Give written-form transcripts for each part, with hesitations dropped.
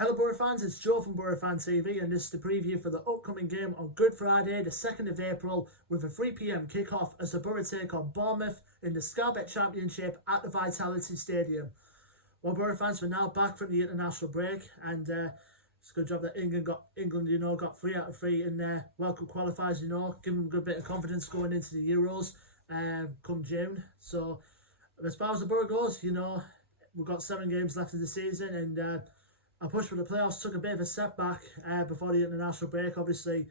Hello Boro fans, it's Joe from Boro Fan TV and this is the preview for the upcoming game on Good Friday the 2nd of April with a 3 PM kick-off as the Boro take on Bournemouth in the Scarbet Championship at the Vitality Stadium. Well, Boro fans, we're now back from the international break and it's a good job that England got 3 out of 3 in their World Cup qualifiers, giving them a good bit of confidence going into the Euros come June. So as far as the Boro goes, we've got 7 games left of the season and our push for the playoffs took a bit of a setback before the international break. Obviously,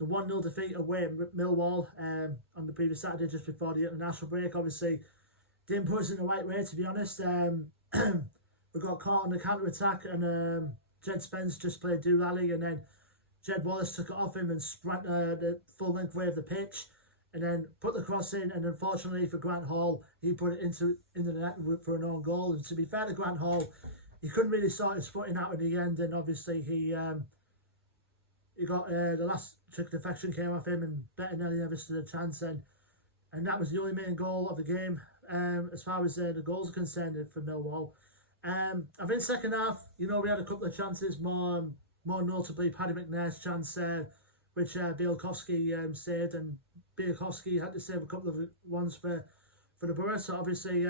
the 1-0 defeat away at Millwall on the previous Saturday just before the international break obviously didn't put us in the right way, to be honest. We got caught on the counter-attack and Jed Spence just played doolally and then Jed Wallace took it off him and sprint the full length way of the pitch and then put the cross in, and unfortunately for Grant Hall, he put it into the net for an own goal. And to be fair to Grant Hall, he couldn't really sort his footing out at the end, and obviously he got the last trick of defection came off him, and Bettinelli never stood a chance, and that was the only main goal of the game as far as the goals are concerned for Millwall. I think second half, we had a couple of chances, more notably Paddy McNair's chance, which Bielkowski saved, and Bielkowski had to save a couple of ones for the Borough. So obviously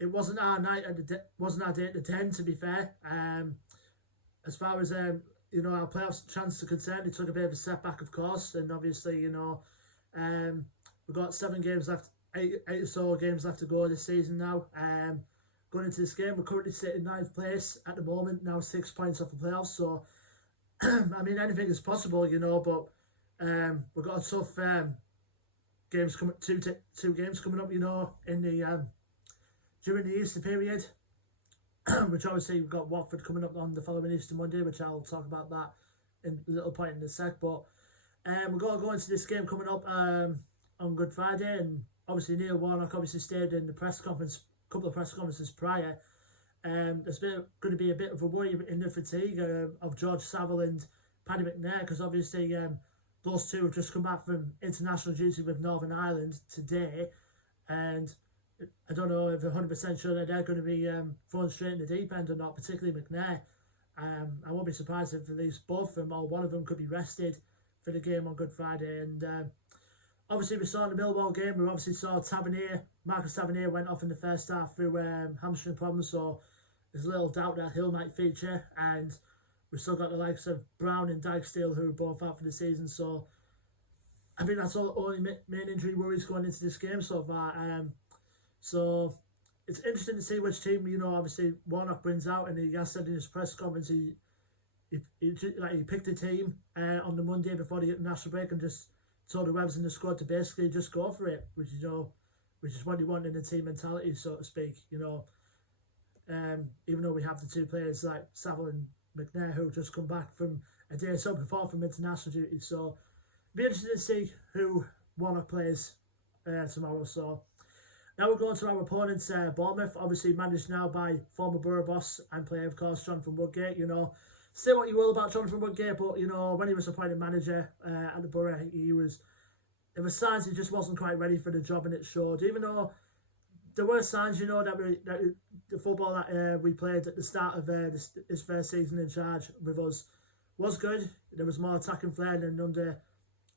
it wasn't our night wasn't our day at the 10, to be fair. As far as our playoffs chances are concerned, it took a bit of a setback, of course, and obviously we've got 7 games left, 8 or so games left to go this season now. Going into this game, we're currently sitting 9th place at the moment, now 6 points off the playoffs. So I mean, anything is possible, but we've got a tough games coming, two games coming up, in the during the Easter period, which obviously we've got Watford coming up on the following Easter Monday, which I'll talk about that in a little point in a sec. But we've got to go into this game coming up on Good Friday, and obviously Neil Warnock obviously stayed in the press conference, a couple of press conferences prior. There's going to be a bit of a worry in the fatigue of George Saville and Paddy McNair, because obviously those two have just come back from international duty with Northern Ireland today, and I don't know if 100% sure that they're going to be thrown straight in the deep end or not, particularly McNair. I won't be surprised if at least both of them or one of them could be rested for the game on Good Friday. And obviously we saw in the Millwall game, we obviously saw Marcus Tavernier went off in the first half through hamstring problems, so there's a little doubt that Hill might feature, and we've still got the likes of Brown and Dijksteel who are both out for the season. So I think that's all the only main injury worries going into this game so far. So it's interesting to see which team, obviously Warnock brings out, and he has said in his press conference he picked a team on the Monday before the international break and just told whoever's in the squad to basically just go for it, which is what you want in a team mentality, so to speak. Even though we have the 2 players like Saville and McNair who just come back from a day or so before from international duty, so it'll be interesting to see who Warnock plays tomorrow. So now we're going to our opponents, Bournemouth, obviously managed now by former Borough boss and player, of course, Jonathan Woodgate. Say what you will about Jonathan Woodgate, but, when he was appointed manager at the Borough, there were signs he just wasn't quite ready for the job, and it showed. Even though there were signs, that the football that we played at the start of his first season in charge with us was good. There was more attacking flair than under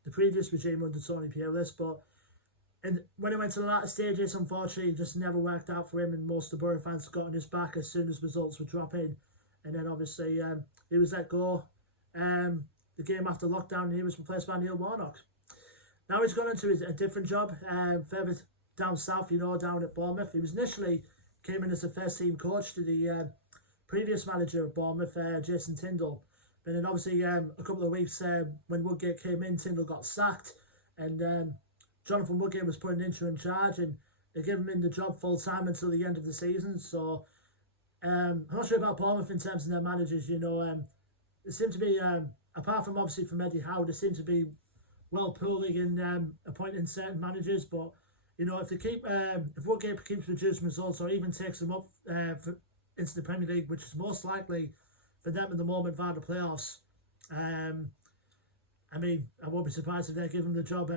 the previous regime under Tony Pulis, but when it went to the latter stages, unfortunately, it just never worked out for him, and most of the Borough fans got on his back as soon as results were dropping. And then obviously he was let go the game after lockdown, and he was replaced by Neil Warnock. Now he's gone into a different job further down south, down at Bournemouth. He was initially came in as a first team coach to the previous manager of Bournemouth, Jason Tindall. And then obviously a couple of weeks when Woodgate came in, Tindall got sacked, and Jonathan Woodgate was put in interim charge, and they gave him the job full time until the end of the season. So I'm not sure about Bournemouth in terms of their managers. They seem to be, apart from obviously from Eddie Howe, they seem to be well pooling in appointing certain managers. But if they keep, if Woodgate keeps producing results or even takes them up into the Premier League, which is most likely for them at the moment via the playoffs, I mean, I won't be surprised if they give him the job.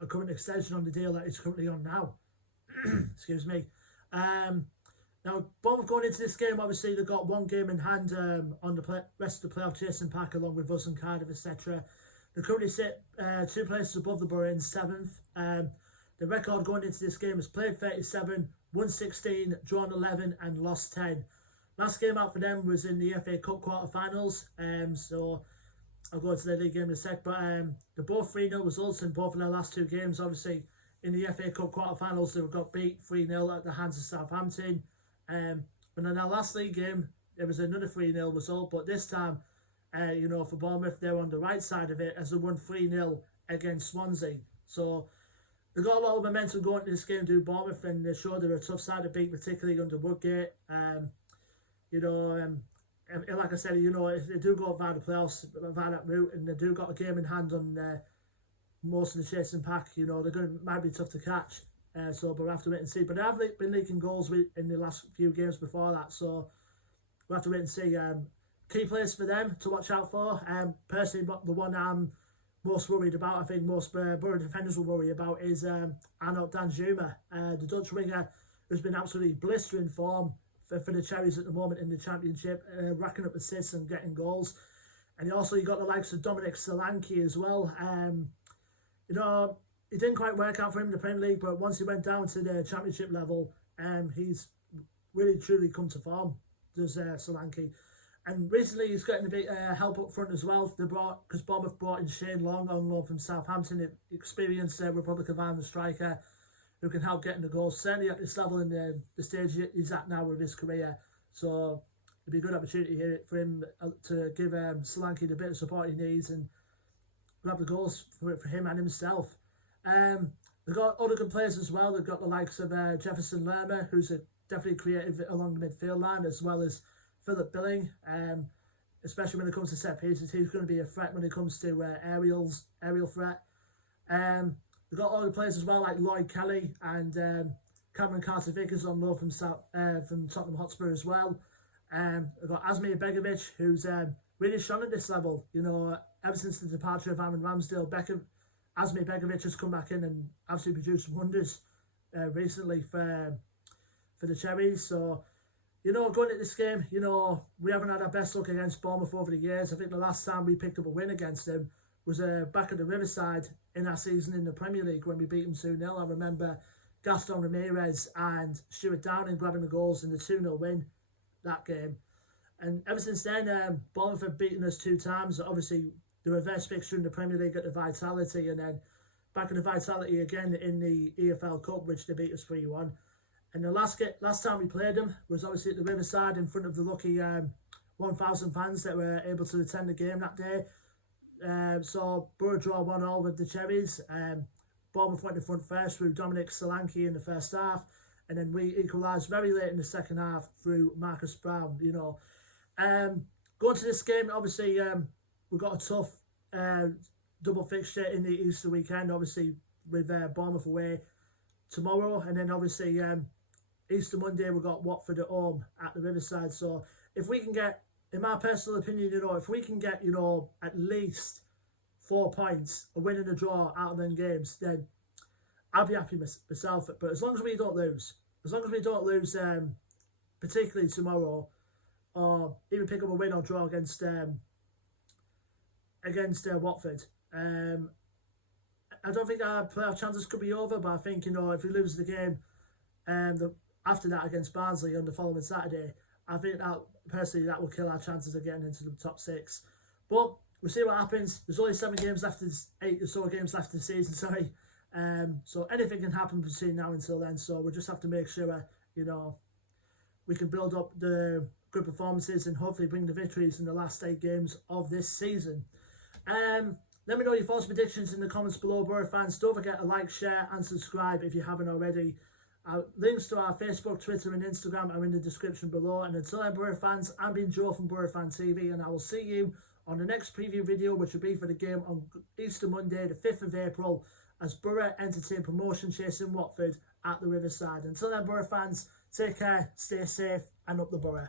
A current extension on the deal that he's currently on now. Excuse me. Now, Bournemouth going into this game, obviously they've got one game in hand on the rest of the playoff chasing pack, along with us and Cardiff, etc. They currently sit 2 places above the Boro in 7th. The record going into this game is played 37, won 16, drawn 11 and lost 10. Last game out for them was in the FA Cup quarter-finals, so I'll go into the league game in a sec, but they're both 3-0 results in both of their last 2 games. Obviously, in the FA Cup quarter-finals, they got beat 3-0 at the hands of Southampton. But in our last league game, there was another 3-0 result, but this time, for Bournemouth, they're on the right side of it as they won 3-0 against Swansea. So they've got a lot of momentum going into this game, do Bournemouth, and they're sure they're a tough side to beat, particularly under Woodgate. Like I said, if they do go via the playoffs, via that route, and they do got a game in hand on most of the chasing pack, might be tough to catch. So we'll have to wait and see. But they have been leaking goals in the last few games before that, so we'll have to wait and see. Key players for them to watch out for. Personally, the one I'm most worried about, I think most Boro defenders will worry about, is Arnaud Danjuma, the Dutch winger who's been absolutely blistering form for the Cherries at the moment in the Championship, racking up assists and getting goals. And you got the likes of Dominic Solanke as well. It didn't quite work out for him in the Premier League, but once he went down to the Championship level, he's really truly come to form, does Solanke. And recently he's getting a bit help up front as well. Because Bournemouth brought in Shane Long on loan from Southampton, experienced Republic of Ireland striker who can help getting the goals, certainly at this level in the stage he's at now with his career. So it'd be a good opportunity here for him to give Solanke the bit of support he needs and grab the goals for him and himself. They've got other good players as well. They've got the likes of Jefferson Lerma, who's definitely creative along the midfield line, as well as Philip Billing. Especially when it comes to set pieces, he's going to be a threat when it comes to aerial threat. They've got other players as well, like Lloyd Kelly and Cameron Carter-Vickers on loan from Tottenham Hotspur as well. They've got Asmir Begovic, who's really shone at this level. Ever since the departure of Aaron Ramsdale, Asmir Begovic has come back in and absolutely produced wonders recently for the Cherries. So, going into this game, we haven't had our best luck against Bournemouth over the years. I think the last time we picked up a win against them was back at the Riverside in our season in the Premier League when we beat them 2-0. I remember Gaston Ramirez and Stuart Downing grabbing the goals in the 2-0 win that game. And ever since then, Bournemouth have beaten us 2 times. Obviously, the reverse fixture in the Premier League at the Vitality, and then back at the Vitality again in the EFL Cup, which they beat us 3-1. And the last time we played them was obviously at the Riverside in front of the lucky 1,000 fans that were able to attend the game that day. So Boro draw 1-1 with the Cherries. Bournemouth went in front first through Dominic Solanke in the first half, and then we equalised very late in the second half through Marcus Brown. Going to this game, obviously we've got a tough double fixture in the Easter weekend, obviously with Bournemouth away tomorrow, and then obviously Easter Monday we've got Watford at home at the Riverside. So if we can get, in my personal opinion, if we can get, at least 4 points, a win and a draw out of them games, then I'll be happy myself. But as long as we don't lose, particularly tomorrow, or even pick up a win or draw against Watford, I don't think our playoff chances could be over. But I think, if we lose the game after that against Barnsley on the following Saturday, I think that will kill our chances of getting into the top 6. But we'll see what happens. There's only 7 games left, 8 or so games left in the season, sorry. So anything can happen between now until then. So we'll just have to make sure, we can build up the good performances and hopefully bring the victories in the last 8 games of this season. Let me know your thoughts, predictions in the comments below, Boro fans. Don't forget to like, share and subscribe if you haven't already. Links to our Facebook, Twitter and Instagram are in the description below. And until then, Boro fans, I'm being Joe from Boro Fan TV, and I will see you on the next preview video, which will be for the game on Easter Monday, the 5th of April, as Boro entertain promotion chasing Watford at the Riverside. Until then, Boro fans, take care, stay safe and up the Boro.